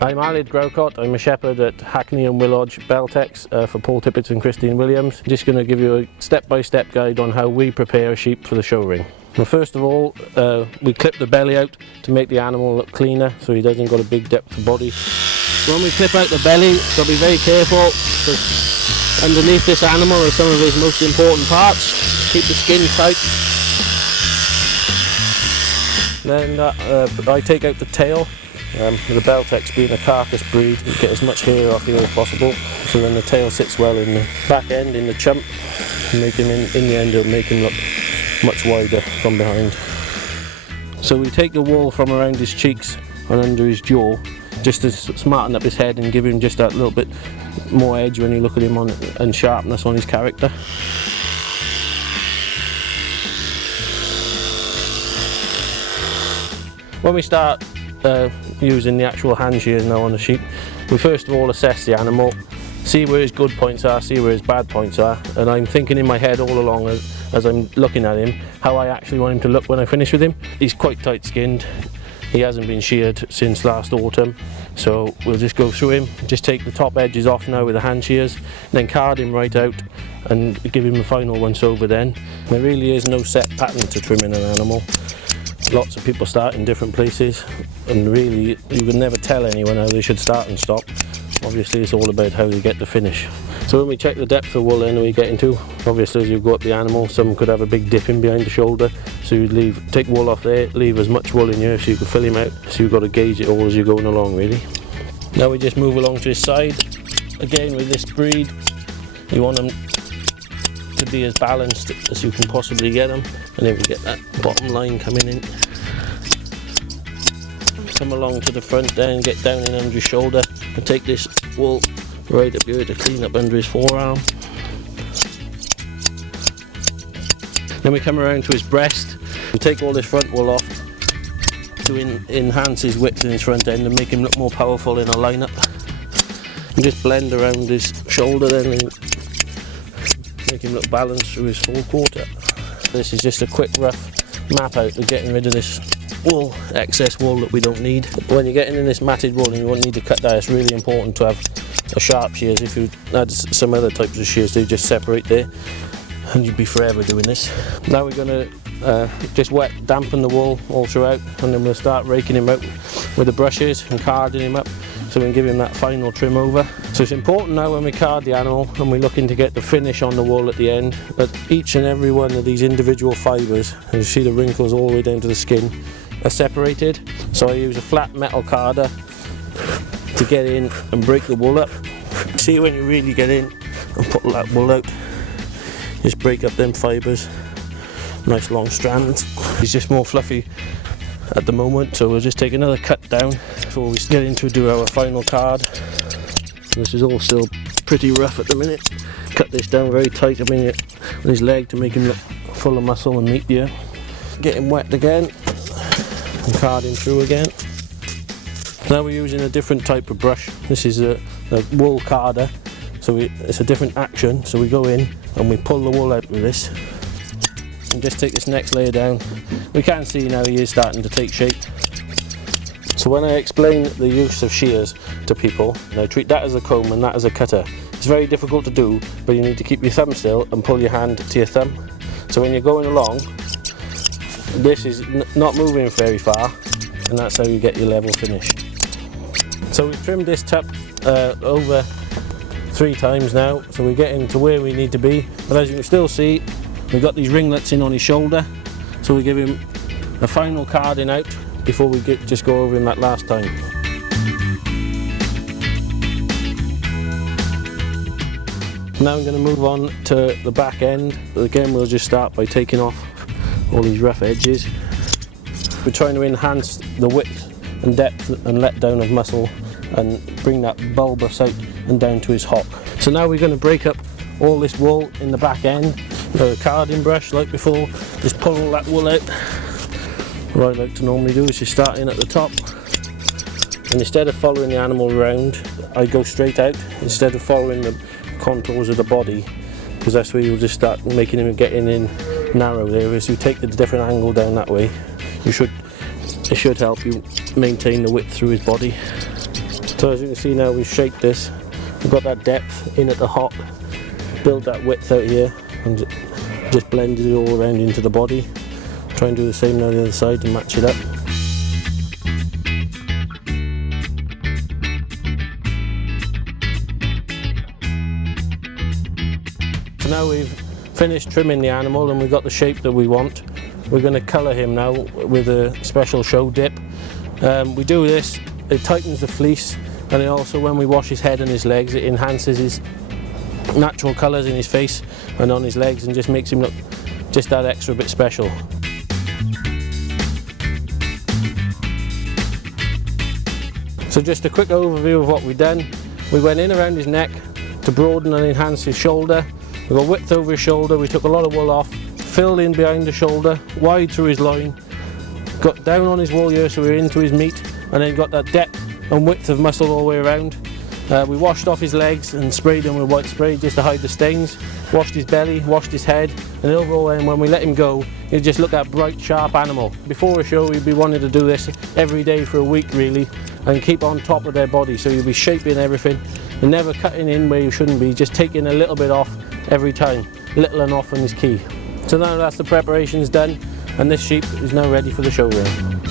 I'm Alid Graucott. I'm a shepherd at Hackney and Willodge Beltex for Paul Tippett and Christine Williams. I'm just going to give you a step-by-step guide on how we prepare a sheep for the show ring. Well, first of all, we clip the belly out to make the animal look cleaner so he doesn't got a big depth of body. When we clip out the belly, got to be very careful because underneath this animal are some of his most important parts. Keep the skin tight. Then I take out the tail. The Beltex being a carcass breed, you get as much hair off here as possible, so then the tail sits well in the back end, in the chump, and make him in the end it'll make him look much wider from behind. So we take the wool from around his cheeks and under his jaw, just to smarten up his head and give him just that little bit more edge when you look at him and sharpness on his character. When we start using the actual hand shears now on the sheep, we first of all assess the animal, see where his good points are, see where his bad points are, and I'm thinking in my head all along as I'm looking at him how I actually want him to look when I finish with him. He's quite tight skinned, he hasn't been sheared since last autumn, so we'll just go through him, just take the top edges off now with the hand shears, then card him right out and give him a final once over then. There really is no set pattern to trimming an animal. Lots of people start in different places and really you can never tell anyone how they should start and stop. Obviously it's all about how you get the finish. So when we check the depth of wool then we get into, obviously as you go up the animal some could have a big dip in behind the shoulder, so you'd take wool off there, leave as much wool in here so you can fill him out, so you've got to gauge it all as you're going along really. Now we just move along to his side. Again with this breed you want them to be as balanced as you can possibly get them, and then we get that bottom line coming in. Come along to the front there and get down in under his shoulder and take this wool right up here to clean up under his forearm. Then we come around to his breast and take all this front wool off to enhance his width in his front end and make him look more powerful in a lineup. And just blend around his shoulder then and make him look balanced through his forequarter. This is just a quick rough map out of getting rid of this wool, excess wool that we don't need. When you're getting in this matted wool and you won't need to cut that, it's really important to have a sharp shears. If you had some other types of shears, they just separate there and you'd be forever doing this. Now we're going to just dampen the wool all throughout, and then we'll start raking him out with the brushes and carding him up so we can give him that final trim over. So it's important now when we card the animal and we're looking to get the finish on the wool at the end, that each and every one of these individual fibres, and you see the wrinkles all the way down to the skin, are separated. So I use a flat metal carder to get in and break the wool up. See when you really get in and pull that wool out, just break up them fibres, nice long strands. It's just more fluffy at the moment, so we'll just take another cut down before we get into do our final card. This is all still pretty rough at the minute. Cut this down very tight on his leg to make him look full of muscle and meat here. Get him wet again and card him through again. Now we're using a different type of brush. This is a wool carder, so it's a different action. So we go in and we pull the wool out with this and just take this next layer down. We can see now he is starting to take shape. So when I explain the use of shears to people, I treat that as a comb and that as a cutter. It's very difficult to do, but you need to keep your thumb still and pull your hand to your thumb. So when you're going along, this is not moving very far, and that's how you get your level finish. So we've trimmed this tup over 3 times now, so we're getting to where we need to be. But as you can still see, we've got these ringlets in on his shoulder, so we give him a final carding out before we just go over him that last time. Now I'm going to move on to the back end. Again, we'll just start by taking off all these rough edges. We're trying to enhance the width and depth and let down of muscle and bring that bulbous out and down to his hock. So now we're going to break up all this wool in the back end with a carding brush like before. Just pull all that wool out. What I like to normally do is just start in at the top, and instead of following the animal around, I go straight out instead of following the contours of the body, because that's where you'll just start making him getting in narrow there. As you take the different angle down that way, it should help you maintain the width through his body. So as you can see now, we've shaped this. We've got that depth in at the hop, build that width out here, and just blended it all around into the body. Try and do the same now on the other side and match it up. So now we've finished trimming the animal and we've got the shape that we want. We're going to colour him now with a special show dip. We do this, it tightens the fleece, and it also, when we wash his head and his legs, it enhances his natural colours in his face and on his legs and just makes him look just that extra bit special. So just a quick overview of what we've done. We went in around his neck to broaden and enhance his shoulder. We got width over his shoulder, we took a lot of wool off, filled in behind the shoulder, wide through his loin, got down on his wool here so we're into his meat, and then got that depth and width of muscle all the way around. We washed off his legs and sprayed him with white spray just to hide the stains, washed his belly, washed his head, and overall then when we let him go, he'd just look at a bright, sharp animal. Before a show we'd be wanting to do this every day for a week really, and keep on top of their body, so you'll be shaping everything and never cutting in where you shouldn't be, just taking a little bit off every time. Little and often is key. So now that's the preparations done, and this sheep is now ready for the show room.